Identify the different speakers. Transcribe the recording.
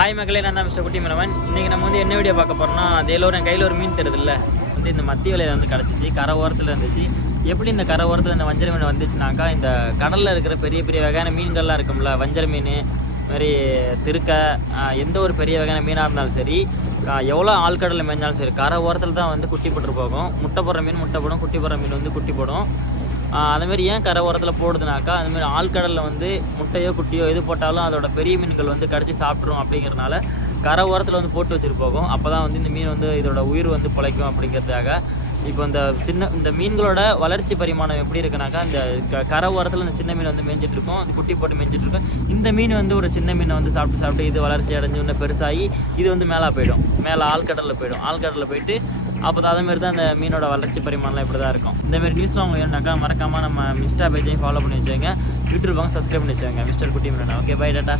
Speaker 1: Hi மக்களே நான் தான் மிஸ்டர் குட்டி மனவன் இன்றைக்கி நம்ம வந்து என்ன வீடியோ பார்க்க போகிறோம்னா அதேலோர் ஒரு என் கையில் ஒரு மீன் தெரியுதுல்ல வந்து இந்த மத்திய வலையில் வந்து கிடச்சிச்சு கரை ஓரத்தில் இருந்துச்சு. எப்படி இந்த கரை ஓரத்தில் இந்த வஞ்சர மீன் வந்துச்சுனாக்கா இந்த கடலில் இருக்கிற பெரிய பெரிய வகையான மீன்கள்லாம் இருக்கும்ல வஞ்சர மீன் மாதிரி திருக்க எந்த ஒரு பெரிய வகையான மீனாக இருந்தாலும் சரி எவ்வளோ ஆழ்கடலில் மேய்ஞ்சாலும் சரி கரை ஓரத்தில் தான் வந்து குட்டி போட்டு போகும் முட்டை போடுற மீன் முட்டை போடும் குட்டி போடுற மீன் வந்து குட்டி போடும். ஆஹ் அந்த மாதிரி ஏன் கரை ஓரத்தில் போடுதுனாக்கா அந்த மாதிரி ஆழ்கடலில் வந்து முட்டையோ குட்டியோ எது போட்டாலும் அதோட பெரிய மீன்கள் வந்து கடிச்சு சாப்பிட்ரும் அப்படிங்கிறனால கரை ஓரத்தில் வந்து போட்டு வச்சுருப்போம் போகும். அப்போ தான் வந்து இந்த மீன் வந்து இதோட உயிர் வந்து பிழைக்கும் அப்படிங்கிறதுக்காக. இப்போ இந்த சின்ன இந்த மீன்களோட வளர்ச்சி பரிமாணம் எப்படி இருக்குனாக்கா இந்த க- கரை ஓரத்தில் இந்த சின்ன மீன் வந்து மேய்ஞ்சிட்டு இருக்கும். அது குட்டி போட்டு மேய்ஞ்சிட்டு இருக்கும். இந்த மீன் வந்து ஒரு சின்ன மீனை வந்து சாப்பிட்டு சாப்பிட்டு இது வளர்ச்சி அடைஞ்சு இன்னும் பெருசாகி இது வந்து மேலே போயிடும். மேலே ஆழ்கடலில் போயிடும். ஆழ்கடலில் போயிட்டு அப்போ அதே மாதிரி தான் அந்த மீனோட வளர்ச்சி பரிமாணம் இப்படி தான் இருக்கும். இந்த மாதிரி நியூஸ்லாம் உங்களுக்கு வேணும்னாக்கா மறக்காமல் நம்ம இன்ஸ்டா பேஜையும் ஃபாலோ பண்ணி வச்சுங்க யூடியூப் சப்ஸ்கிரைப் பண்ணி வச்சுக்கோங்க. மிஸ்டர் குட்டி மீனா ஓகே பை டாட்டா